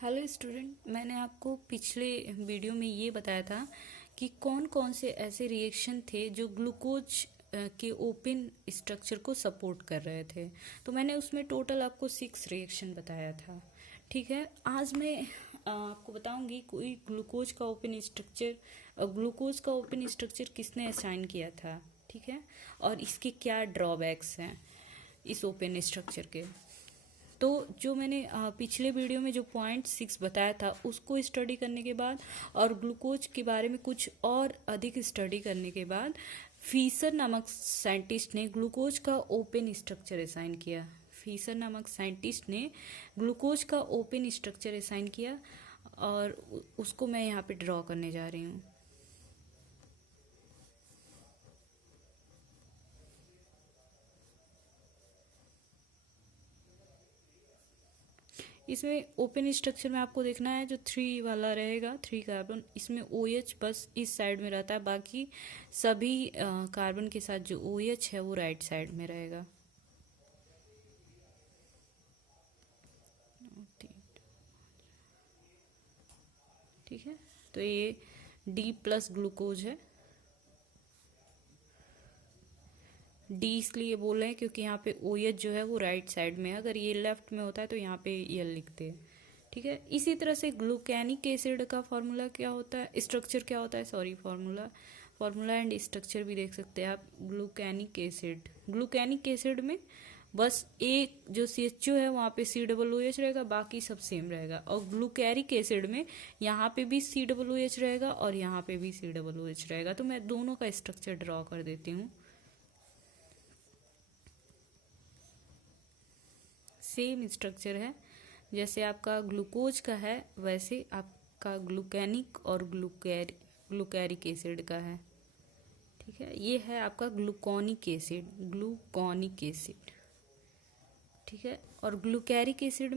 Hello student, मैंने आपको पिछले वीडियो में ये बताया था कि कौन कौन से ऐसे रिएक्शन थे जो ग्लूकोज के ओपन स्ट्रक्चर को सपोर्ट कर रहे थे। तो मैंने उसमें टोटल आपको 6 रिएक्शन बताया था। ठीक है, आज मैं आपको बताऊंगी कोई ग्लूकोज का ओपन स्ट्रक्चर किसने असाइन किया था। ठीक है, और इसके क्या ड्रॉबैक्स हैं इस ओपन स्ट्रक्चर के। तो जो मैंने पिछले वीडियो में जो पॉइंट 6 बताया था उसको स्टडी करने के बाद और ग्लूकोज के बारे में कुछ और अधिक स्टडी करने के बाद फीसर नामक साइंटिस्ट ने ग्लूकोज का ओपन स्ट्रक्चर असाइन किया। फीसर नामक साइंटिस्ट ने ग्लूकोज का ओपन स्ट्रक्चर असाइन किया और उसको मैं यहाँ पे ड्रॉ करने जा रही हूँ। इसमें ओपन स्ट्रक्चर में आपको देखना है जो 3 वाला रहेगा, 3 कार्बन, इसमें OH बस इस साइड में रहता है, बाकी सभी कार्बन के साथ जो OH है वो राइट साइड में रहेगा। ठीक है, तो ये D+ ग्लूकोज है। D इसलिए बोल रहे हैं क्योंकि यहाँ पे OH जो है वो राइट साइड में है, अगर ये लेफ्ट में होता है तो यहाँ पे ये लिखते हैं। ठीक है, इसी तरह से ग्लूकैनिक एसिड का फॉर्मूला क्या होता है, स्ट्रक्चर क्या होता है, फॉर्मूला एंड स्ट्रक्चर भी देख सकते हैं आप। ग्लूकैनिक एसिड में बस एक जो CHO है वहाँ पे COOH रहेगा, बाकी सब सेम रहेगा। और ग्लूकैरिक एसिड में यहाँ पे भी COOH रहेगा और यहाँ पे भी COOH रहेगा। तो मैं दोनों का स्ट्रक्चर ड्रॉ कर देती हूँ। सेम स्ट्रक्चर है जैसे आपका ग्लूकोज का है, वैसे आपका ग्लूकैनिक और ग्लूकैरिक एसिड का है। ठीक है, ये है आपका ग्लूकोनिक एसिड। ठीक है, और ग्लूकैरिक एसिड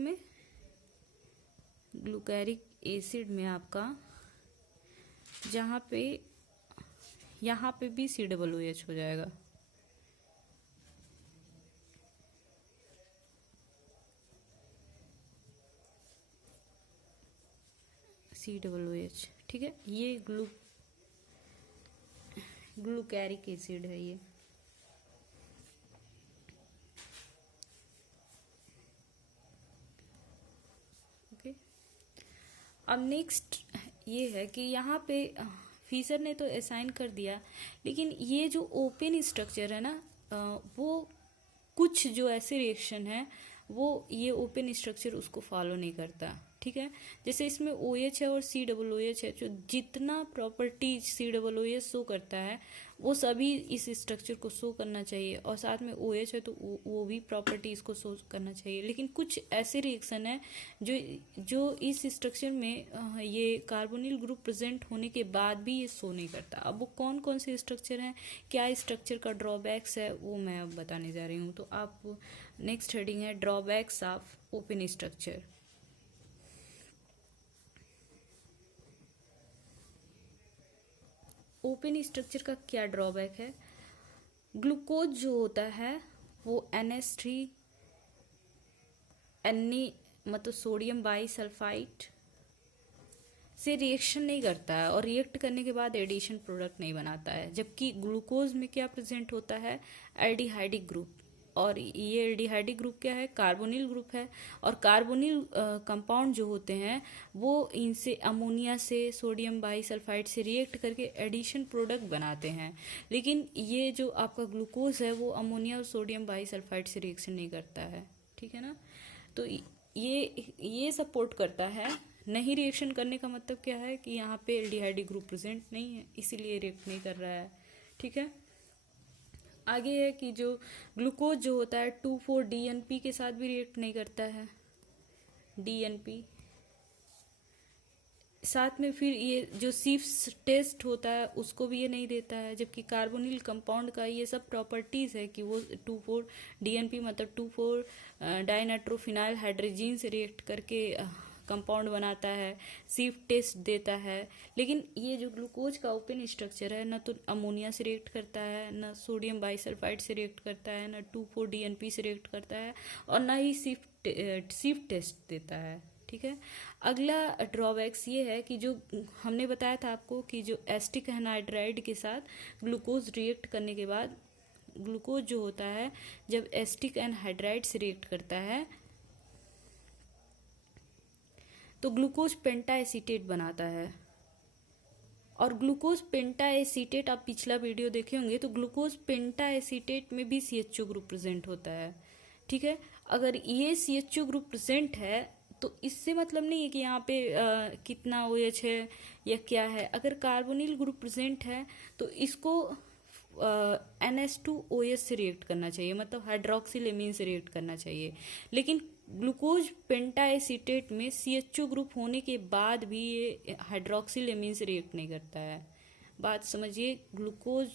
में आपका यहाँ पे भी COOH हो जाएगा। COOH। ठीक है, ये ग्लूकैरिक एसिड है ये। ओके, अब नेक्स्ट ये है कि यहाँ पे फीसर ने तो असाइन कर दिया, लेकिन ये जो ओपन स्ट्रक्चर है ना, वो कुछ जो ऐसे रिएक्शन है वो ये ओपन स्ट्रक्चर उसको फॉलो नहीं करता। ठीक है, जैसे इसमें OH है और COOH है, जो जितना प्रॉपर्टी COOH शो करता है वो सभी इस स्ट्रक्चर को शो करना चाहिए, और साथ में OH है तो वो भी प्रॉपर्टी इसको शो करना चाहिए। लेकिन कुछ ऐसे रिएक्शन है जो इस स्ट्रक्चर में ये कार्बोनिल ग्रुप प्रेजेंट होने के बाद भी ये शो नहीं करता। अब वो कौन कौन से स्ट्रक्चर हैं, क्या स्ट्रक्चर का ड्रॉबैक्स है, वो मैं अब बताने जा रही हूँ। तो आप नेक्स्ट हेडिंग है drawbacks of open structure. Open structure का क्या ड्रॉबैक है, ग्लूकोज जो होता है वो NH3 मतलब सोडियम बाईसल्फाइड से रिएक्शन नहीं करता है, और रिएक्ट करने के बाद एडिशन प्रोडक्ट नहीं बनाता है। जबकि ग्लूकोज में क्या प्रेजेंट होता है, एल्डिहाइडिक ग्रुप, और ये एल्डिहाइडिक ग्रुप क्या है, कार्बोनिल ग्रुप है। और कार्बोनिल कंपाउंड जो होते हैं वो इनसे अमोनिया से, सोडियम बाईसल्फाइड से रिएक्ट करके एडिशन प्रोडक्ट बनाते हैं। लेकिन ये जो आपका ग्लूकोज है वो अमोनिया और सोडियम बाईसल्फाइड से रिएक्शन नहीं करता है। ठीक है ना, तो ये सपोर्ट करता है। नहीं रिएक्शन करने का मतलब क्या है कि यहाँ पे एल्डिहाइडिक ग्रुप प्रेजेंट नहीं है, इसीलिए रिएक्ट नहीं कर रहा है। ठीक है, आगे है कि जो ग्लूकोज जो होता है 2,4-DNP के साथ भी रिएक्ट नहीं करता है, DNP। साथ में फिर ये जो सीफ्स टेस्ट होता है उसको भी ये नहीं देता है। जबकि कार्बोनिल कंपाउंड का ये सब प्रॉपर्टीज है कि वो 2,4-DNP मतलब 2,4 डाइनाइट्रोफिनाइल हाइड्रोजीन से रिएक्ट करके कंपाउंड बनाता है, सीफ टेस्ट देता है। लेकिन ये जो ग्लूकोज का ओपन स्ट्रक्चर है, ना तो अमोनिया से रिएक्ट करता है, ना सोडियम बाइसल्फाइड से रिएक्ट करता है, ना 2,4-DNP से रिएक्ट करता है, और ना ही सीफ टेस्ट देता है। ठीक है। अगला ड्रॉबैक्स ये है कि जो हमने बताया था आपको कि जो एसिटिक एनहाइड्राइड के साथ ग्लूकोज रिएक्ट करने के बाद ग्लूकोज जो होता है जब एसिटिक एनहाइड्राइड से रिएक्ट करता है तो ग्लूकोज पेंटा एसीटेट बनाता है। और ग्लूकोज पेंटा एसीटेट आप पिछला वीडियो देखे होंगे तो ग्लूकोज पेंटा एसीटेट में भी CHO ग्रुप प्रेजेंट होता है। ठीक है, अगर ये CHO ग्रुप प्रेजेंट है तो इससे मतलब नहीं है कि यहाँ पे कितना OH है या क्या है। अगर कार्बोनिल ग्रुप प्रेजेंट है तो इसको NH2OH से रिएक्ट करना चाहिए, मतलब हाइड्रोक्सिल एमीन से रिएक्ट करना चाहिए। लेकिन ग्लूकोज पेंटा एसीटेट में CHO ग्रुप होने के बाद भी ये हाइड्रोक्सिल एमीन से रिएक्ट नहीं करता है। बात समझिए, ग्लूकोज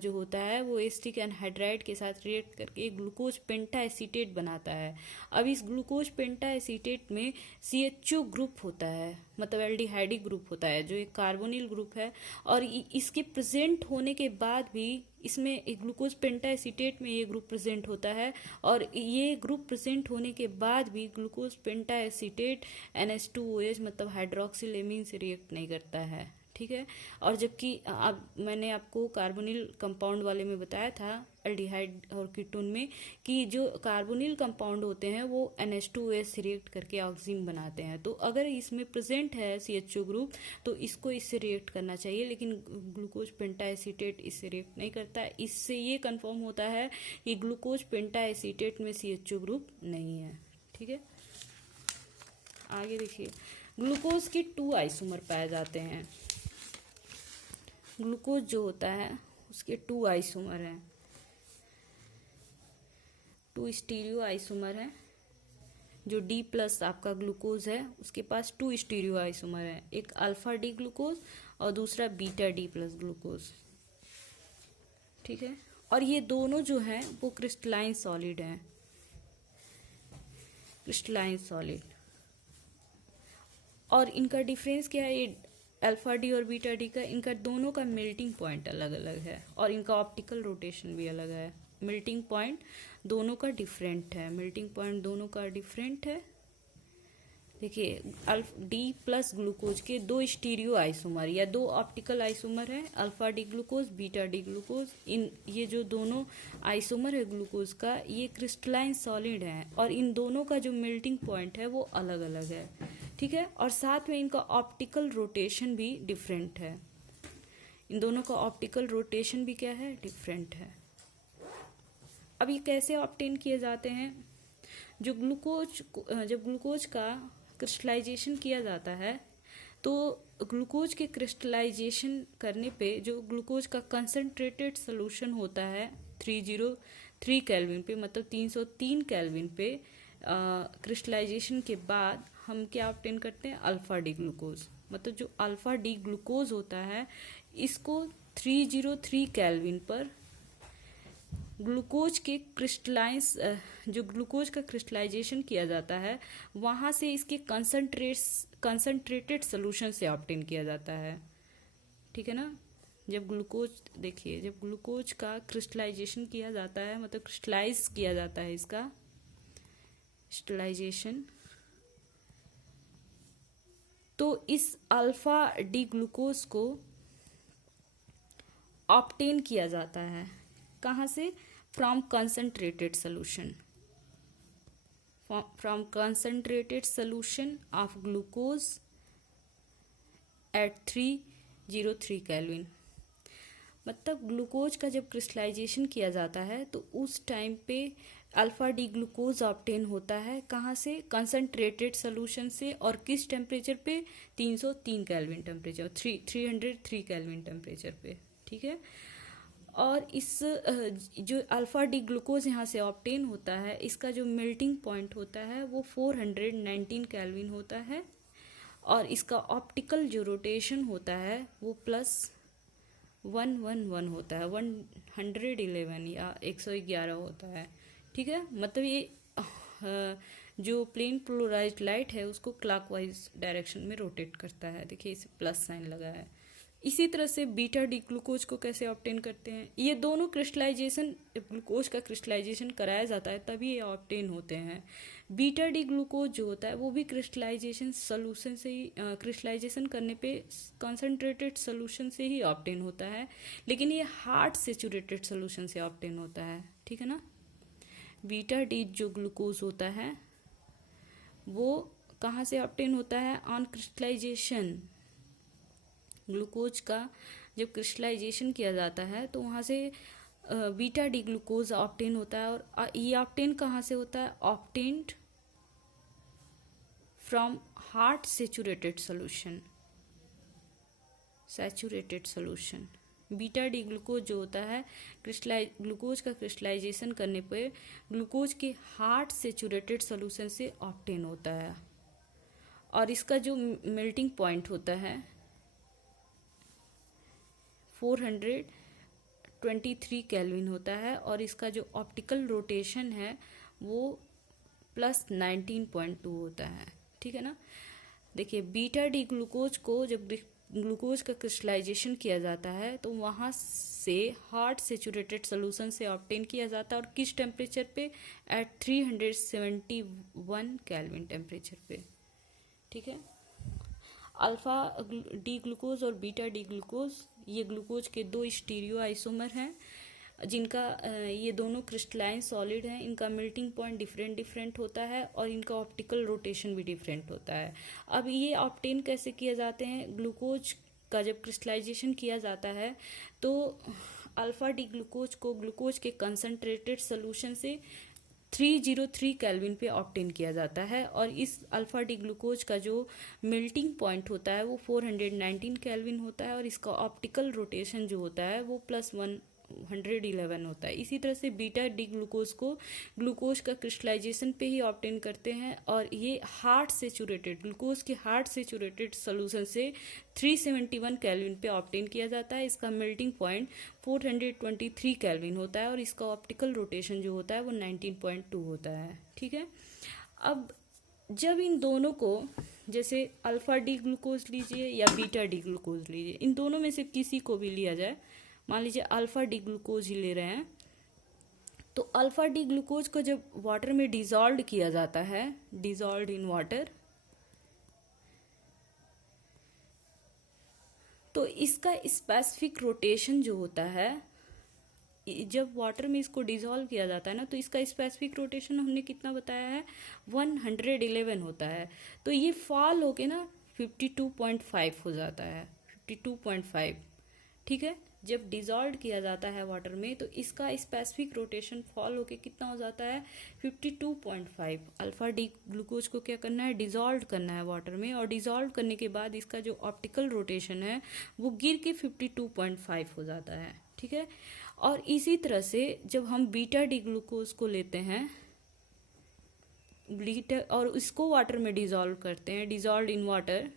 जो होता है वो एसिटिक एनहाइड्राइड के साथ रिएक्ट करके ग्लूकोज पेंटा एसीटेट बनाता है। अब इस ग्लूकोज पेंटा एसीटेट में CHO ग्रुप होता है, मतलब एल्डिहाइडिक ग्रुप होता है जो एक कार्बोनिल ग्रुप है। और इसके प्रेजेंट होने के बाद भी इसमें एक ग्लूकोज पेंटा एसीटेट में ये ग्रुप प्रेजेंट होता है और ये ग्रुप प्रेजेंट होने के बाद भी ग्लूकोज पेंटा एसीटेट NH2OH मतलब हाइड्रोक्सिल एमीन से रिएक्ट नहीं करता है। ठीक है, और जबकि अब मैंने आपको कार्बोनिल कंपाउंड वाले में बताया था एल्डिहाइड और कीटोन में कि जो कार्बोनिल कंपाउंड होते हैं वो NH2OH से रिएक्ट करके ऑक्सीजन बनाते हैं। तो अगर इसमें प्रेजेंट है CHO ग्रुप तो इसको इससे रिएक्ट करना चाहिए, लेकिन ग्लूकोज पेंटा एसीटेट इससे रिएक्ट नहीं करता है। इससे ये कंफर्म होता है कि ग्लूकोज पेंटा एसीटेट में CHO ग्रुप नहीं है। ठीक है, आगे देखिए, ग्लूकोज के 2 आइसोमर पाए जाते हैं। ग्लूकोज जो होता है उसके 2 आइसोमर हैं, 2 स्टीरियो आइसोमर हैं। जो D+ आपका ग्लूकोज है उसके पास 2 स्टीरियो आइसोमर हैं, एक अल्फा डी ग्लूकोज और दूसरा बीटा D+ ग्लूकोज। ठीक है, और ये दोनों जो हैं वो क्रिस्टलाइन सॉलिड हैं, क्रिस्टलाइन सॉलिड। और इनका डिफरेंस क्या है, ये अल्फा डी और बीटा डी का, इनका दोनों का मेल्टिंग पॉइंट अलग अलग है और इनका ऑप्टिकल रोटेशन भी अलग है। मेल्टिंग पॉइंट दोनों का डिफरेंट है, मेल्टिंग पॉइंट दोनों का डिफरेंट है। देखिए, D+ ग्लूकोज के 2 स्टीरियो आइसोमर या 2 ऑप्टिकल आइसोमर है, alpha D glucose beta D glucose. इन ये जो दोनों आइसोमर है ग्लूकोज का ये क्रिस्टलाइन सॉलिड है और इन दोनों का जो मेल्टिंग पॉइंट है वो अलग अलग है। ठीक है, और साथ में इनका ऑप्टिकल रोटेशन भी डिफरेंट है। इन दोनों का ऑप्टिकल रोटेशन भी क्या है, डिफरेंट है। अब ये कैसे ऑब्टेन किए जाते हैं, जब ग्लूकोज का क्रिस्टलाइजेशन किया जाता है तो ग्लूकोज के क्रिस्टलाइजेशन करने पे जो ग्लूकोज का कंसंट्रेटेड सोल्यूशन होता है 303 केल्विन पे, मतलब 303 केल्विन पे क्रिस्टलाइजेशन के बाद हम क्या ऑब्टेन करते हैं, अल्फा डी ग्लूकोज। मतलब जो अल्फा डी ग्लूकोज होता है इसको 303 केल्विन पर ग्लूकोज के जो ग्लूकोज का क्रिस्टलाइजेशन किया जाता है वहाँ से इसके कंसंट्रेटेड सोल्यूशन से ऑब्टेन किया जाता है। ठीक है ना, जब ग्लूकोज का क्रिस्टलाइजेशन किया जाता है, मतलब क्रिस्टलाइज किया जाता है, इसका क्रिस्टलाइजेशन, तो इस अल्फा डी ग्लूकोज को ऑब्टेन किया जाता है कहाँ से, from concentrated solution, from concentrated solution of glucose at 303 kelvin. मतलब ग्लूकोज का जब क्रिस्टलाइजेशन किया जाता है तो उस टाइम पे अल्फा डी ग्लूकोज ऑब्टेन होता है कहाँ से, कंसंट्रेटेड सोल्यूशन से, और किस टेम्परेचर पे, 303 केल्विन टेम्परेचर, 303 केल्विन टेम्परेचर पे। ठीक है, और इस जो अल्फा डी ग्लूकोज यहाँ से ऑब्टेन होता है इसका जो मेल्टिंग पॉइंट होता है वो 419 केल्विन होता है और इसका ऑप्टिकल जो रोटेशन होता है वो +111 होता है, 111 या 111 होता है। ठीक है, मतलब ये जो प्लेन पोलराइज्ड लाइट है उसको क्लॉकवाइज डायरेक्शन में रोटेट करता है। देखिए इसे प्लस साइन लगा है, इसी तरह से बीटा डी ग्लूकोज को कैसे ऑब्टेन करते हैं, ये दोनों क्रिस्टलाइजेशन, ग्लूकोज का क्रिस्टलाइजेशन कराया जाता है तभी ये ऑब्टेन होते हैं। बीटा डी ग्लूकोज जो होता है वो भी क्रिस्टलाइजेशन सोल्यूशन से ही, क्रिस्टलाइजेशन करने पे कंसनट्रेटेड सोल्यूशन से ही ऑब्टेन होता है, लेकिन ये हार्ड सेचुरेटेड सोल्यूशन से ऑब्टेन होता है, ठीक है ना। बीटा डी जो ग्लूकोज होता है वो कहाँ से ऑब्टेन होता है, ऑन क्रिस्टलाइजेशन। ग्लूकोज का जब क्रिस्टलाइजेशन किया जाता है तो वहाँ से बीटा डी ग्लूकोज ऑब्टेन होता है। और ये ऑब्टेन कहाँ से होता है, obtained from hard saturated solution, saturated solution. Beta D glucose जो होता है ग्लूकोज का क्रिस्टलाइजेशन करने पे ग्लूकोज के हार्ड सेचुरेटेड सोल्यूशन से ऑब्टेन होता है। और इसका जो मेल्टिंग पॉइंट होता है 423 केल्विन होता है, और इसका जो ऑप्टिकल रोटेशन है वो +19.2 होता है, ठीक है ना। देखिए बीटा डी ग्लूकोज को जब ग्लूकोज का क्रिस्टलाइजेशन किया जाता है तो वहाँ से हार्ड सेचुरेटेड सोल्यूशन से ऑब्टेन किया जाता है, और किस टेम्परेचर पे, एट 371 केल्विन टेम्परेचर पे, ठीक है। अल्फा डी ग्लूकोज और बीटा डी ग्लूकोज ये ग्लूकोज के दो स्टीरियो आइसोमर हैं जिनका ये दोनों क्रिस्टलाइन सॉलिड हैं। इनका मेल्टिंग पॉइंट डिफरेंट होता है और इनका ऑप्टिकल रोटेशन भी डिफरेंट होता है। अब ये ऑब्टेन कैसे किए जाते हैं, ग्लूकोज का जब क्रिस्टलाइजेशन किया जाता है तो अल्फा डी ग्लूकोज को ग्लूकोज के कंसनट्रेटेड सोल्यूशन से 303 केल्विन पे ऑब्टेन किया जाता है, और इस अल्फा डी ग्लूकोज का जो मेल्टिंग पॉइंट होता है वो 419 केल्विन होता है, और इसका ऑप्टिकल रोटेशन जो होता है वो +111 होता है। इसी तरह से बीटा डी ग्लूकोज को ग्लूकोज का क्रिस्टलाइजेशन पे ही ऑब्टेन करते हैं, और ये हार्ड सेचुरेटेड ग्लूकोज के हार्ड सेचुरेटेड सोल्यूशन से 371 केल्विन पे ऑब्टेन किया जाता है। इसका मेल्टिंग पॉइंट 423 केल्विन होता है, और इसका ऑप्टिकल रोटेशन जो होता है वो 19.2 होता है, ठीक है। अब जब इन दोनों को, जैसे अल्फा डी ग्लूकोज लीजिए या बीटा डी ग्लूकोज लीजिए, इन दोनों में से किसी को भी लिया जाए, मान लीजिए अल्फा डी ग्लूकोज ही ले रहे हैं, तो अल्फा डी ग्लूकोज को जब वाटर में डिजॉल्व किया जाता है, डिजॉल्व इन वाटर, तो इसका स्पेसिफिक रोटेशन जो होता है, जब वाटर में इसको डिजॉल्व किया जाता है ना, तो इसका स्पेसिफिक रोटेशन हमने कितना बताया है, 111 होता है। तो ये फॉल होके ना 52.5 हो जाता है, 52.5, ठीक है। जब डिजॉल्व किया जाता है वाटर में तो इसका स्पेसिफिक रोटेशन फॉल होके कितना हो जाता है, 52.5। अल्फा डी ग्लूकोज को क्या करना है, डिजॉल्व करना है वाटर में, और डिजॉल्व करने के बाद इसका जो ऑप्टिकल रोटेशन है वो गिर के 52.5 हो जाता है, ठीक है। और इसी तरह से जब हम बीटा डी ग्लूकोज को लेते हैं और इसको वाटर में डिजॉल्व करते हैं, डिजॉल्व इन वाटर,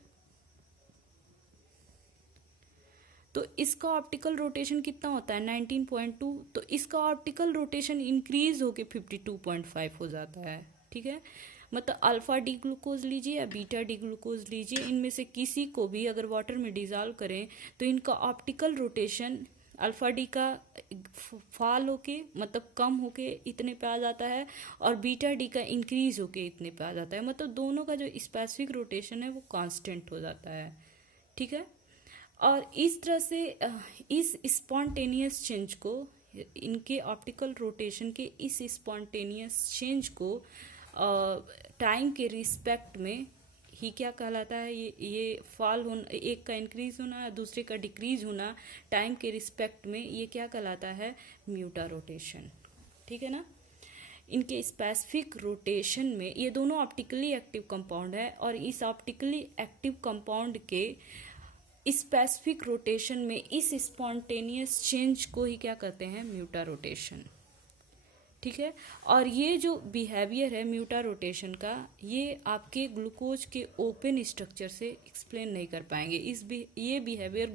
तो इसका ऑप्टिकल रोटेशन कितना होता है, 19.2। तो इसका ऑप्टिकल रोटेशन इंक्रीज होके 52.5 हो जाता है, ठीक है। मतलब अल्फा डी ग्लूकोज लीजिए या बीटा डी ग्लूकोज लीजिए, इनमें से किसी को भी अगर वाटर में डिजॉल्व करें तो इनका ऑप्टिकल रोटेशन अल्फा डी का फॉल होके, मतलब कम होके इतने पे आ जाता है, और बीटा डी का इंक्रीज होके इतने पे आ जाता है। मतलब दोनों का जो स्पेसिफिक रोटेशन है वो कांस्टेंट हो जाता है, ठीक है। और इस तरह से इस स्पॉन्टेनियस चेंज को, इनके ऑप्टिकल रोटेशन के इस स्पॉन्टेनियस चेंज को टाइम के रिस्पेक्ट में ही क्या कहलाता है, ये फॉल होना, एक का इंक्रीज होना दूसरे का डिक्रीज होना टाइम के रिस्पेक्ट में, ये क्या कहलाता है, म्यूटा रोटेशन, ठीक है ना। इनके स्पेसिफिक रोटेशन में ये दोनों ऑप्टिकली एक्टिव कंपाउंड है, और इस ऑप्टिकली एक्टिव कंपाउंड के स्पेसिफिक रोटेशन में इस स्पॉन्टेनियस चेंज को ही क्या कहते हैं, म्यूटा रोटेशन, ठीक है। और ये जो बिहेवियर है म्यूटा रोटेशन का, ये आपके ग्लूकोज के ओपन स्ट्रक्चर से एक्सप्लेन नहीं कर पाएंगे। ये बिहेवियर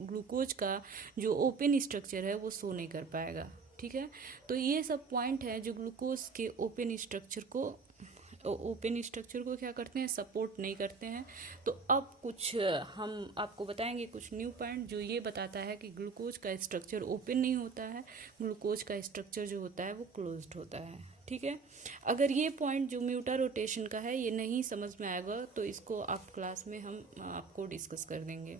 ग्लूकोज का जो ओपन स्ट्रक्चर है वो शो नहीं कर पाएगा, ठीक है। तो ये सब पॉइंट है जो ग्लूकोज के ओपन स्ट्रक्चर को ओपन स्ट्रक्चर को क्या करते हैं, सपोर्ट नहीं करते हैं। तो अब कुछ हम आपको बताएंगे कुछ न्यू पॉइंट जो ये बताता है कि ग्लूकोज का स्ट्रक्चर ओपन नहीं होता है, ग्लूकोज का स्ट्रक्चर जो होता है वो क्लोज्ड होता है। ठीक है, अगर ये पॉइंट जो म्यूटा रोटेशन का है ये नहीं समझ में आएगा तो इसको आप क्लास में हम आपको डिस्कस कर देंगे।